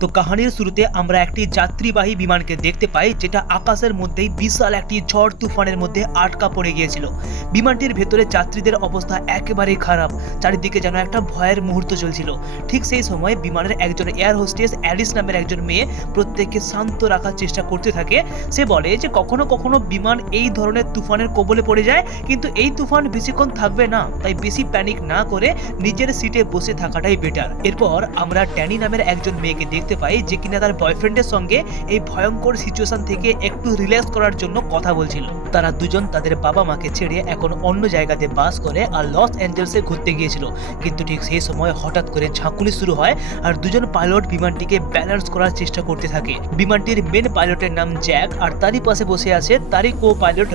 তো কাহিনীর শুরুতে আমরা একটি যাত্রীবাহী বিমানকে দেখতে পাই, যেটা আকাশের মধ্যেই বিশাল একটি ঝড় তুফানের মধ্যে আটকা পড়ে গিয়েছিল। বিমানটির ভেতরে যাত্রীদের অবস্থা একেবারেই খারাপ, চারিদিকে যেন একটা ভয়ের মুহূর্ত চলছিল। ঠিক সেই সময় বিমানের একজন এয়ার হোস্টেস অ্যালিস নামের একজন মেয়ে প্রত্যেককে শান্ত রাখার চেষ্টা করতে থাকে। সে বলে যে কখনো কখনো বিমান এই ধরনের তুফানের কবলে পড়ে যায়, কিন্তু এই তুফান বেশিক্ষণ থাকবে না, তাই বেশি প্যানিক না করে নিজের সিটে বসে থাকাটাই বেটার। এরপর আমরা ড্যানি নামের একজন মেয়েকে দেখতে পাই, যে কিনা তার বয়ফ্রেন্ডের সঙ্গে এই ভয়ঙ্কর সিচুয়েশন থেকে একটু রিল্যাক্স করার জন্য কথা বলছিল। তারা দুজন তাদের বাবা মাকে ছেড়ে এখন অন্য জায়গাতে বাস করে আর লস অ্যাঞ্জেলসে ঘুরতে গিয়েছিল। কিন্তু ঠিক সেই সময় হঠাৎ করে ঝাঁকুনি শুরু হয় আর দুজন পাইলট বিমানটিকে ব্যালেন্স করার চেষ্টা করতে থাকে। বিমানটির মেন পাইলটের নাম জ্যাক, আর তারই পাশে বসে আছে তারই কো পাইলট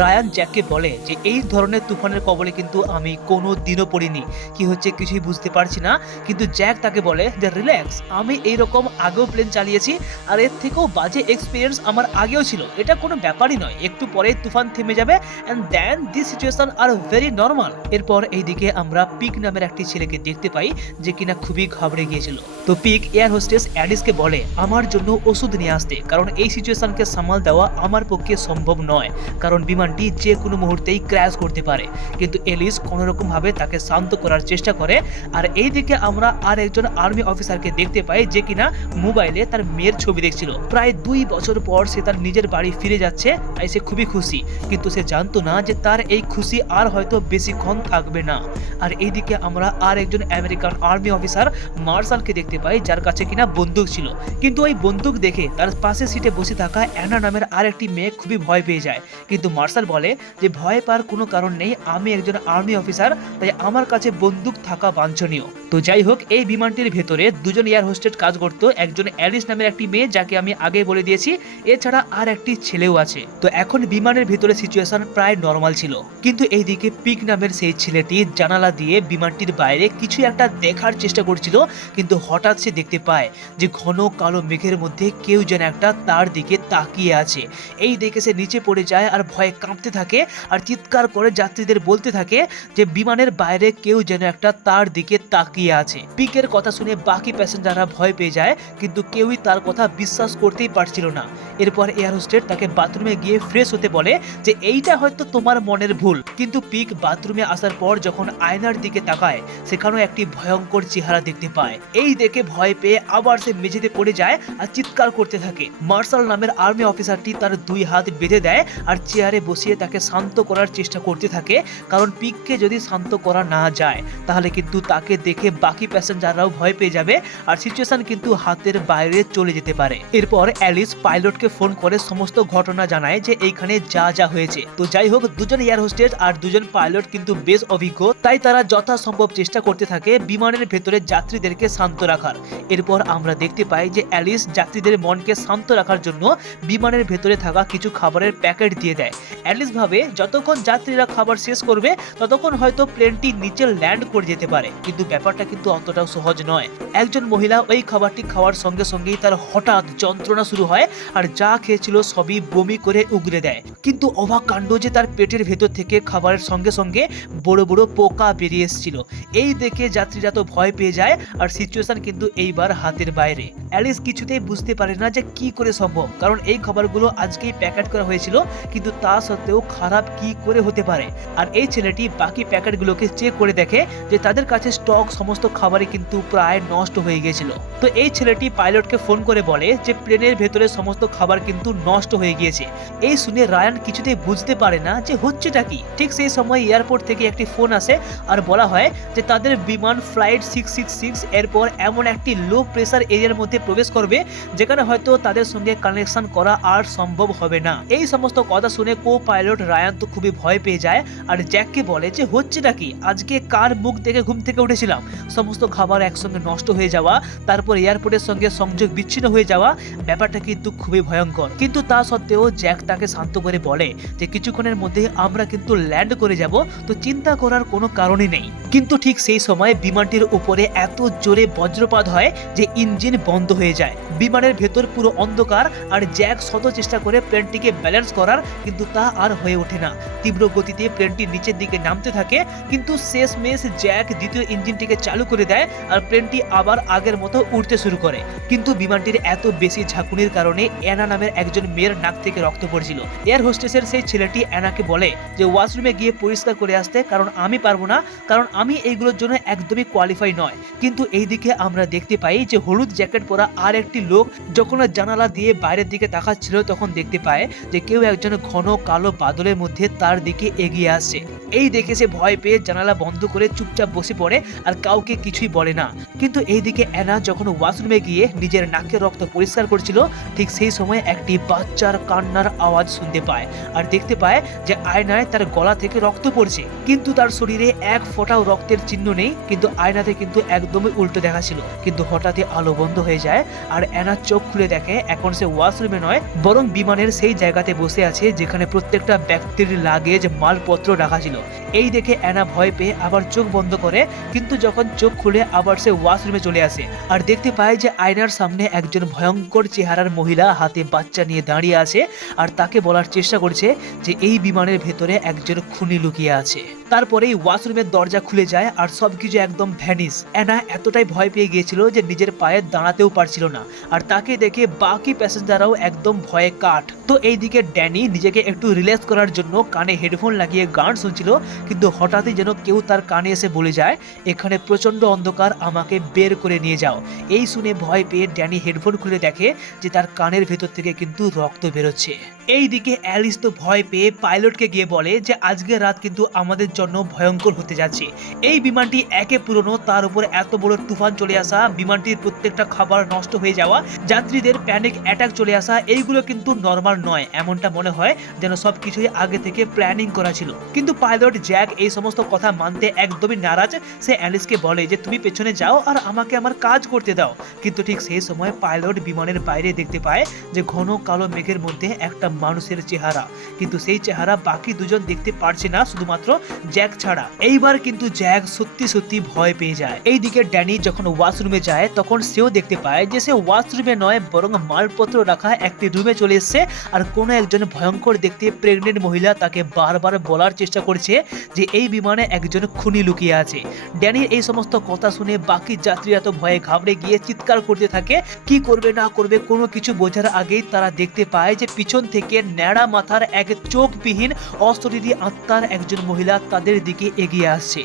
রায়ান জ্যাককে বলে যে এই ধরনের তুফানের কবলে কিন্তু আমি কোনো দিনও পড়িনি, কি হচ্ছে কিছুই বুঝতে পারছি না। কিন্তু জ্যাক তাকে বলে যে রিল্যাক্স, আমি এইরকম আগেও প্লেন চালিয়েছি আর এর থেকেও বাজে এক্সপিরিয়েন্স আমার আগেও ছিল, এটা কোনো ব্যাপারই নয়, একটু পরে তুফান থেমে যাবে and then this situation are very normal. এরপর এইদিকে আমরা পিক নামের একটি ছেলেকে দেখতে পাই, যে কিনা খুবই ঘাবড়ে গিয়েছিল। তো পিক এয়ার হোস্টেস অ্যালিসকে বলে আমার জন্য ওষুধ নিয়ে আসতে, কারণ এই সিচুয়েশনকে সামাল দেওয়া আমার পক্ষে সম্ভব নয়, কারণ বিমানটি যে কোনো মুহূর্তেই ক্র্যাশ করতে পারে। কিন্তু এলিস কোনোরকম ভাবে তাকে শান্ত করার চেষ্টা করে। আর এইদিকে আমরা আর একজন আর্মি অফিসারকে দেখতে পাই, যে কিনা মোবাইলে তার মেয়ের ছবি দেখছিল। প্রায় 2 বছর পর সে তার নিজের বাড়ি ফিরে যাচ্ছে, তাই সে খুবই খুশি। কিন্তু সে জানতো না যে তার এই খুশি আর হয়তো বেশিক্ষণ থাকবে না। আর এইদিকে আমরা আর একজন আমেরিকান আর্মি অফিসার মার্শালকে দেখতে পাই, যার কাছে কিনা বন্দুক ছিল। কিন্তু ওই বন্দুক দেখে তার পাশে সিটে বসে থাকা অ্যানা নামের আর একটি মেয়ে খুবই ভয় পেয়ে যায়। কিন্তু মার্শাল বলে যে ভয় পাওয়ার কোনো কারণ নেই, আমি একজন আর্মি অফিসার, তাই আমার কাছে বন্দুক থাকা বাঞ্ছনীয়। তো যাই হোক, এই বিমানটির ভেতরে দুজন এয়ার হোস্টেস কাজ করতো, একজন অ্যালিস নামের একটি মেয়ে, যাকে আমি আগে বলে দিয়েছি, এছাড়া আর একটি ছেলেও আছে। তো এখন বিমানের ভেতরে সিচুয়েশন প্রায় নরমাল ছিল, কিন্তু এইদিকে পিক নামের সেই ছেলেটি জানালা দিয়ে বিমানটির বাইরে কিছু একটা দেখার চেষ্টা করছিল। কিন্তু হঠাৎ সে দেখতে পায় যে ঘন কালো মেঘের মধ্যে কেউ যেন একটা তার দিকে তাকিয়ে আছে। এই দেখে সে নিচে পড়ে যায় আর ভয়ে কাঁপতে থাকে আর চিৎকার করে যাত্রীদের বলতে থাকে যে বিমানের বাইরে কেউ যেন একটা তার দিকে তাকিয়ে আছে। পিকের কথা শুনে বাকি প্যাসেঞ্জাররা ভয় পেয়ে যায়, কিন্তু কেউই তার কথা বিশ্বাস করতেই পারছিল না। এরপর এয়ার হোস্টেস তাকে বাথরুমে গিয়ে ফ্রেশ হতে বলে যে এইটা হয়তো তোমার মনের ভুল। কিন্তু পিক বাথরুমে আসার পর যখন আয়নার দিকে তাকায়, সেখানেও একটি ভয়ঙ্কর চেহারা দেখতে পায়। এই দেখে ভয় পেয়ে আবার সে মেঝেতে পড়ে যায় আর চিৎকার করতে থাকে। মার্শাল নামের আর্মি অফিসারটি তার 2 হাত বেঁধে দেয় আর চেয়ারে বসিয়ে তাকে শান্ত করার চেষ্টা করতে থাকে, কারণ পিককে যদি শান্ত করা না যায় তাহলে কিন্তু তাকে দেখে বাকি প্যাসেঞ্জাররাও ভয় পেয়ে যাবে আর সিচুয়েশন কিন্তু হাতের বাইরে চলে যেতে পারে। এরপর অ্যালিস পাইলটকে ফোন করে সমস্ত ঘটনা জানায় যে এইখানে যা যা হয়েছে। তো যাই হোক, দুজন এয়ার হোস্টেস আর দুজন পাইলট কিন্তু বেশ অভিজ্ঞ, তাই তারা যথাসম্ভব চেষ্টা করতে থাকে বিমানের ভেতরে যাত্রীদেরকে শান্ত রাখার। এরপর আমরা দেখতে পাই যে অ্যালিস যাত্রীদের মনকে শান্ত রাখার জন্য বিমানের ভেতরে থাকা কিছু খাবারের প্যাকেট দিয়ে দেয়। অ্যালিস ভাবে যতক্ষণ যাত্রীরা খাবার শেষ করবে ততক্ষণ হয়তো প্লেনটি নিচে ল্যান্ড করে যেতে পারে, কিন্তু ব্যাপারটা কিন্তু অতটাও সহজ নয়। একজন মহিলা ওই খাবারটি খাওয়ার সঙ্গে সঙ্গেই তার হঠাৎ যন্ত্রণা শুরু হয় আর যা খেয়েছিল সবই বমি করে উগরে দেয়। কিন্তু অবাক কাণ্ড যে তার পেটের ভেতর থেকে খাবারের সঙ্গে সঙ্গে বড় বড় পোকা বেরিয়ে এসেছিল। এই দেখে যাত্রীরা তো ভয় পেয়ে যায় আর সিচুয়েশন কিন্তু এইবার হাতের বাইরে। অ্যালিস কিছুতেই বুঝতে পারে না যে কি করে সম্ভব, কারণ এই খাবারগুলো আজকেই প্যাকেট করা হয়েছিল, কিন্তু তা সত্ত্বেও খারাপ কি করে হতে পারে। আর এই ছেলেটি বাকি প্যাকেটগুলোকে চেক করে দেখে যে তাদের কাছে স্টক সমস্ত খাবারই কিন্তু প্রায় নষ্ট হয়ে গিয়েছিল। তো এই ছেলেটি পাইলটকে ফোন করে বলে যে প্লেনের ভেতরে সমস্ত খাবার কিন্তু নষ্ট হয়ে গিয়েছে। এই শুনে রায়ান কিছুতেই বুঝতে পারে না যে হচ্ছেটা কি। ঠিক সেই সময় এয়ারপোর্ট থেকে একটি ফোন আসে আর বলা হয় যে তাদের বিমান ফ্লাইট 666 এরপর এমন একটি লো প্রেসার এরিয়ার মধ্যে প্রবেশ করবে যেখানে হয়তো তাদের সঙ্গে কানেকশন করা আর সম্ভব হবে না। এই সমস্ত কথা শুনে কো পাইলট রায়ান তো খুবই ভয় পেয়ে যায় আর জ্যাককে বলে যে হচ্ছেটা কি, আজকে কার মুখ দেখে ঘুম থেকে উঠেছিলাম, সমস্ত খাবার একসঙ্গে নষ্ট হয়ে যাওয়া, তারপর এয়ারপোর্টের সঙ্গে সংযোগ বিচ্ছিন্ন হয়ে যাওয়া, ব্যাপারটা কিন্তু খুবই ভয়ঙ্কর। কিন্তু তা সত্ত্বেও জ্যাক তাকে শান্ত করে বলে যে কিছুক্ষণের মধ্যে আমরা কিন্তু ল্যান্ড করে যাব, তো চিন্তা করার কোনো কারণই নেই। কিন্তু ঠিক সেই সময় বিমানটির উপরে এত জোরে বজ্রপাত হয় যে ইঞ্জিন বন্ধ হয়ে যায়। বিমানের ভেতর পুরো অন্ধকার, আর জ্যাক শত চেষ্টা করে প্লেনটিকে ব্যালেন্স করার, কিন্তু তা আর হয়ে ওঠে না। তীব্র গতিতে প্লেনটি নিচের দিকে নামতে থাকে, কিন্তু শেষমেশ জ্যাক দ্বিতীয় ইঞ্জিনটিকে চালু করে দেয় আর প্লেনটি আবার আগের মতো উঠতে শুরু করে। কিন্তু বিমানটির এত বেশি ঝাঁকুনির কারণে অ্যানা নামের একজন মেয়ের নাক থেকে রক্ত পড়ছিল। এয়ার হোস্টেসের সেই ছেলেটি অ্যানাকে বলে যে ওয়াশরুমে গিয়ে পরিষ্কার করে আসতে, কারণ আমি পারবো না, কারণ আমি এইগুলোর জন্য একদমই কোয়ালিফাই নয়। কিন্তু এইদিকে আমরা দেখতে পাই যে হলুদ জ্যাকেট পরা আর একটি লোক যখন জানালা দিয়ে বাইরের দিকে তাকাচ্ছিল, তখন দেখতে পায় যে কেউ একজন ঘন কালো বাদলের মধ্যে তার দিকে এগিয়ে আসছে। এই দেখে সে ভয় পেয়ে জানালা বন্ধ করে চুপচাপ বসে পড়ে আর কাউকে কিছুই বলে না। কিন্তু এইদিকে অ্যানা যখন ওয়াশরুমে গিয়ে নিজের নাকের রক্ত পরিষ্কার করছিল, ঠিক সেই সময় একটি বাচ্চার কান্নার আওয়াজ শুনতে পায় আর দেখতে পায় যে আয়নায় তার গলা থেকে রক্ত পড়ছে, কিন্তু তার শরীরে এক ফোঁটাও রক্তের চিহ্ন নেই। কিন্তু আয়নাতে কিন্তু একদমই উল্টো দেখাচ্ছিল। কিন্তু হঠাৎই আলো বন্ধ হয়ে যায় আর অ্যানা চোখ খুলে দেখে এখন সে ওয়াশরুমে নয়, বরং বিমানের সেই জায়গাতে বসে আছে যেখানে প্রত্যেকটা ব্যক্তির লাগেজ মালপত্র রাখা ছিল। এই দেখে অ্যানা ভয় পেয়ে আবার চোখ বন্ধ করে, কিন্তু যখন চোখ খুলে আবার সে ওয়াশরুমে চলে আসে আর দেখতে পায় যে আয়নার সামনে একজন ভয়ঙ্কর চেহারার মহিলা হাতে বাচ্চা নিয়ে দাঁড়িয়ে আছে আর তাকে বলার চেষ্টা করছে যে এই বিমানের ভেতরে একজন খুনি লুকিয়ে আছে। তারপরেই ওয়াশরুমের দরজা খুলে যায় আর সবকিছু একদম ভ্যানিশ। অ্যানা এতটাই ভয় পেয়ে গিয়েছিল যে নিজের পায়ে দাঁড়াতেও পারছিল না, আর তাকে দেখে বাকি প্যাসেঞ্জাররাও একদম ভয়ে কাঠ। তো এইদিকে ড্যানি নিজেকে একটু রিল্যাক্স করার জন্য কানে হেডফোন লাগিয়ে গান শুনছিল, কিন্তু হঠাৎই যেন কেউ তার কানে এসে বলে যায় এখানে প্রচন্ড অন্ধকার, আমাকে বের করে নিয়ে যাও। এই শুনে ভয় পেয়ে ড্যানি হেডফোন খুলে দেখে যে তার কানের ভেতর থেকে কিন্তু রক্ত বেরোচ্ছে। এইদিকে অ্যালিস তো ভয় পেয়ে পাইলটকে গিয়ে বলে যে আজকের রাত কিন্তু আমাদের জন্য ভয়ঙ্কর হতে যাচ্ছে। এই বিমানটি একে পুরনো, তার উপর এত বড় তুফান চলে আসা, বিমানটির প্রত্যেকটা খাবার নষ্ট হয়ে যাওয়া, যাত্রীদের প্যানিক অ্যাটাক চলে আসা, এইগুলো কিন্তু নর্মাল নয়। এমনটা মনে হয় যেন সবকিছুই আগে থেকে প্ল্যানিং করা ছিল। কিন্তু পাইলট জ্যাক এই সমস্ত কথা মানতে একদমই নারাজ। সে অ্যালিসকে বলে যে তুমি পেছনে যাও আর আমাকে আমার কাজ করতে দাও। কিন্তু ঠিক সেই সময় পাইলট বিমানের বাইরে দেখতে পায় যে ঘন কালো মেঘের মধ্যে একটা মানুষের চেহারা, কিন্তু সেই চেহারা বাকি দুজন দেখতে পারছে না, শুধুমাত্র জ্যাক ছাড়া। এইবার কিন্তু জ্যাক সত্যি সত্যি ভয় পেয়ে যায়। এইদিকে ড্যানি যখন ওয়াশরুমে যায় তখন সেও দেখতে পায় যে সে ওয়াশরুমে নয়, বরং মালপত্র রাখা একটি রুমে চলে এসেছে আর কোনো একজন ভয়ঙ্কর দেখতে প্রেগনেন্ট মহিলা তাকে বারবার বলার চেষ্টা করছে যে এই বিমানে একজন খুনি লুকিয়ে আছে। ড্যানির এই সমস্ত কথা শুনে বাকি যাত্রীরা তো ভয়ে ঘাবড়ে গিয়ে চিৎকার করতে থাকে। কি করবে না করবে কোনো কিছু বোঝার আগেই তারা দেখতে পায় যে পিছন থেকে ন্যাড়া মাথার এক চোখবিহীন অশরীরী আত্মার একজন মহিলা তাদের দিকে এগিয়ে আসছে।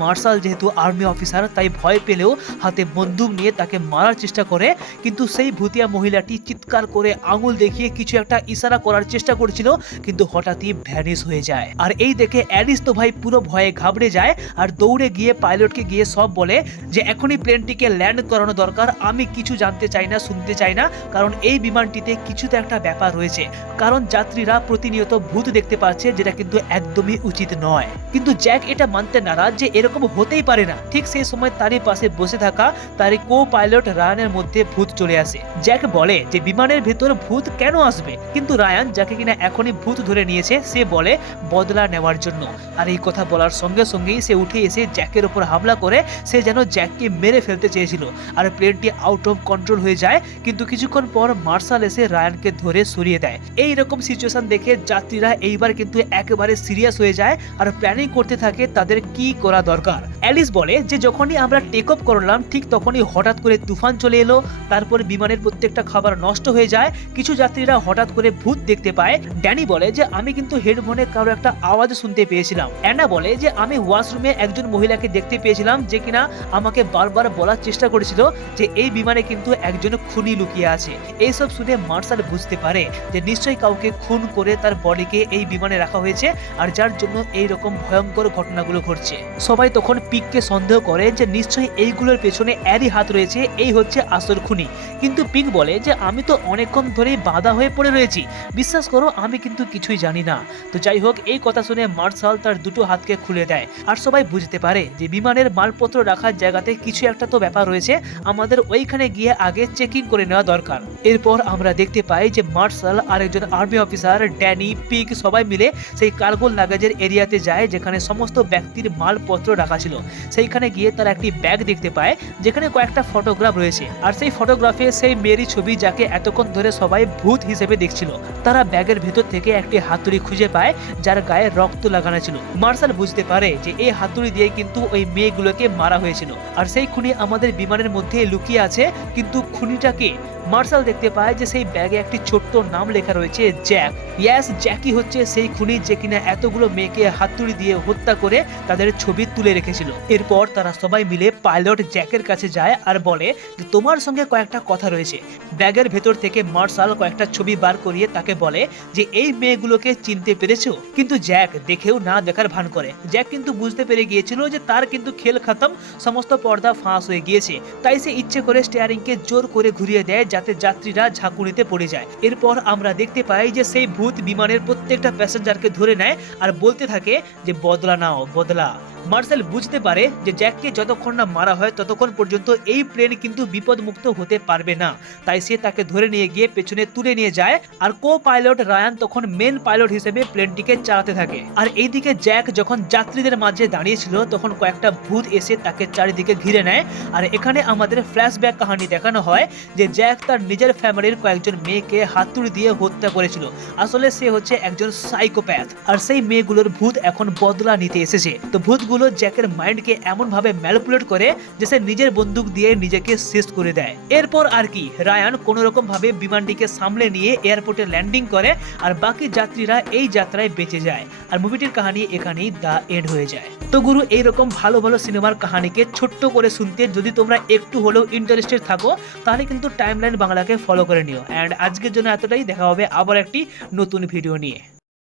মার্শাল যেহেতু আর্মি অফিসার, তাই ভয় পেলেও হাতে বন্দুক নিয়ে তাকে মারার চেষ্টা করে, কিন্তু সেই ভূতিয়া মহিলাটি চিৎকার করে আঙুল দেখিয়ে কিছু একটা ইশারা করার চেষ্টা করছিল, কিন্তু হঠাৎই ভ্যানিশ হয়ে যায়। আর এই দেখে অ্যালিস তো ভাই পুরো ভয়ে ঘাবড়ে যায় আর দৌড়ে গিয়ে পাইলটকে গিয়ে সব বলে যে এখনই প্লেনটিকে ল্যান্ড করানো দরকার, আমি কিছু জানতে চাই না, শুনতে চাই না, কারণ এই বিমানটিতে কিছু তো একটা ব্যাপার রয়েছে, কারণ যাত্রীরা প্রতিনিয়ত ভূত দেখতে পাচ্ছে, যেটা কিন্তু একদমই উচিত নয়। কিন্তু জ্যাক এটা মানতে নারাজ যে এরকম হতেই পারে না। ঠিক সেই সময় তারই পাশে বসে থাকা তারই কো পাইলট রায়ানের মধ্যে ভূত চলে আসে। জ্যাক বলে যে বিমানের ভেতর ভূত কেন আসবে, কিন্তু রায়ান, যাকে কিনা এখনই ভূত ধরে নিয়েছে, সে বলে বদলা নেওয়ার জন্য। আর এই কথা বলার সঙ্গে সঙ্গেই সে উঠে এসে জ্যাকের উপর হামলা করে সে যেন জ্যাককে মেরে ফেলতে চেয়েছিল আর প্লেনটি আউট অফ কন্ট্রোল হয়ে যায়। কিন্তু কিছুক্ষণ পর মার্শাল এসে রায়ানকে ধরে সরিয়ে দেয়। এই রকম সিচুয়েশন দেখে যাত্রীরা এইবার কিন্তু একেবারে সিরিয়াস হয়ে যায় আর প্ল্যানিং করতে থাকে তাদের কি করা দরকার। অ্যালিস বলে যে যখনই আমরা টেক অফ করলাম ঠিক তখনই হঠাৎ করে তুফান চলে এলো, তারপর বিমানের প্রত্যেকটা খাবার নষ্ট হয়ে যায়, কিছু যাত্রীরা হঠাৎ করে ভূত দেখতে পায়। ড্যানি বলে যে আমি কিন্তু হেডফোনে কারো একটা আওয়াজ শুনতে পেয়েছিলাম। অ্যানা বলে যে আমি ওয়াশরুমে একজন মহিলাকে দেখতে পেয়েছিলাম যে কিনা আমাকে বারবার বলার চেষ্টা করেছিল যে এই বিমানে কিন্তু একজন খুনি লুকিয়ে আছে। এইসব শুনে মার্শাল বুঝতে পারে যে নিশ্চয়ই কাউকে খুন করে তার বডিকে এই বিমানে রাখা হয়েছে, আর যার জন্য এই রকম ভয়ঙ্কর ঘটনাগুলো ঘটছে। সবাই তখন পিককে সন্দেহ করে যে নিশ্চয়ই এইগুলোর পেছনে এরই হাত রয়েছে, এই হচ্ছে আসল খুনি। কিন্তু পিক বলে যে আমি তো অনেকক্ষণ ধরেই বাধা হয়ে পড়ে রয়েছি, বিশ্বাস করো আমি কিন্তু কিছুই জানি না। তো যাই হোক, এই কথা শুনে মার্শাল তার দুটো হাতকে খুলে দেয় আর সবাই বুঝতে পারে যে বিমানের মালপত্র রাখার জায়গাতে কিছু একটা তো ব্যাপার রয়েছে, আমাদের ওইখানে গিয়ে আগে চেকিং করে নেওয়া দরকার। এরপর আমরা দেখতে পাই যে মার্শাল আর একজন আর্মি অফিসার ড্যানি, পিক সবাই মিলে সেই কার্গো লাগেজের এরিয়াতে যায় যেখানে সমস্ত ব্যক্তির মালপত্র রাখা ছিল। সেইখানে গিয়ে তারা একটি ব্যাগ দেখতে পায় যেখানে কয়েকটা ফটোগ্রাফ রয়েছে, আর সেই ফটোগ্রাফে সেই মেয়েরই ছবি যাকে এতক্ষণ ধরে সবাই ভূত হিসেবে দেখছিল। তারা ব্যাগের ভেতর থেকে একটি হাতুড়ি খুঁজে পায় যার গায়ে রক্ত লাগানো ছিল। মার্শাল বুঝতে পারে যে এই হাতুড়ি দিয়ে কিন্তু ওই মেয়েগুলোকে মারা হয়েছিল, আর সেই খুনি আমাদের বিমানের মধ্যে লুকিয়ে আছে। কিন্তু খুনিটাকে মার্শাল দেখতে পায় যে সেই ব্যাগে একটি ছোট্ট নাম লেখা রয়েছে, জ্যাক। ইয়াস, জ্যাকই হচ্ছে সেই খুনি যে কিনা এতগুলো মেয়েকে হাতুড়ি দিয়ে হত্যা করে তাদের ছবি তুলে রেখেছিল। এরপর তারা সবাই মিলে পাইলট জ্যাকের কাছে যায় আর বলে যে তোমার সঙ্গে কয়েকটা কথা রয়েছে। ব্যাগের ভেতর থেকে মার্শাল কয়েকটা ছবি বার করিয়ে তাকে বলে যে এই মেয়েগুলোকে চিনতে পেরেছো? কিন্তু জ্যাক দেখেও না দেখার ভান করে। জ্যাক কিন্তু বুঝতে পেরে গিয়েছিল যে তার কিন্তু খেল খতম, সমস্ত পর্দা ফাঁস হয়ে গিয়েছে। তাই সে ইচ্ছে করে স্টিয়ারিংকে জোর করে ঘুরিয়ে দেয় যাতে যাত্রীরা ঝাঁকুনিতে পড়ে যায়। এরপর আমরা দেখতে পাই যে সেই ভূত বিমানের প্রত্যেকটা প্যাসেঞ্জারকে ধরে নেয় আর বলতে থাকে যে বদলা নাও, বদলা। মার্শাল বুঝতে পারে যে জ্যাককে যতক্ষণ না মারা হয় ততক্ষণ পর্যন্ত এই প্লেন কিন্তু বিপদমুক্ত হতে পারবে না। তাই সে তাকে ধরে নিয়ে গিয়ে পেছনে তুলে নিয়ে যায়, আর কো পাইলট রায়ান তখন মেন পাইলট হিসেবে প্লেনটিকে চালাতে থাকে। আর এইদিকে জ্যাক যখন যাত্রীদের মাঝে দাঁড়িয়েছিল তখন কয়েকটা ভূত এসে তাকে চারিদিকে ঘিরে নেয়। আর এখানে আমাদের ফ্ল্যাশব্যাক কাহিনী দেখানো হয় যে জ্যাক তার নিজের ফ্যামিলির কয়েকজন মেয়েকে হাতুড়ি দিয়ে হত্যা করেছিল। আসলে সে হচ্ছে একজন সাইকোপ্যাথ, আর সেই মেয়েগুলোর ভূত এখন বদলা নিতে এসেছে। তো ভূতগুলো জ্যাকের মাইন্ডকে এমন ভাবে ম্যানিপুলেট করে যে সে নিজের বন্দুক দিয়ে নিজেকে শেষ করে দেয়। এরপর আর কি, রায়ান কোন রকম ভাবে বিমানটিকে সামলে নিয়ে এয়ারপোর্টে ল্যান্ডিং করে আর বাকি যাত্রীরা এই যাত্রায় বেঁচে যায়। আর মুভিটির কাহিনী এখানেই দা এন্ড হয়ে যায়। তো গুরু, এইরকম ভালো ভালো সিনেমার কাহিনীকে ছোট্ট করে শুনতে যদি তোমরা একটু হলেও ইন্টারেস্টেড থাকো তাহলে কিন্তু টাইমলাইন বাংলাকে ফলো করে নিও। অ্যান্ড আজকের জন্য এতটাই, দেখা হবে আবার একটি নতুন ভিডিও নিয়ে।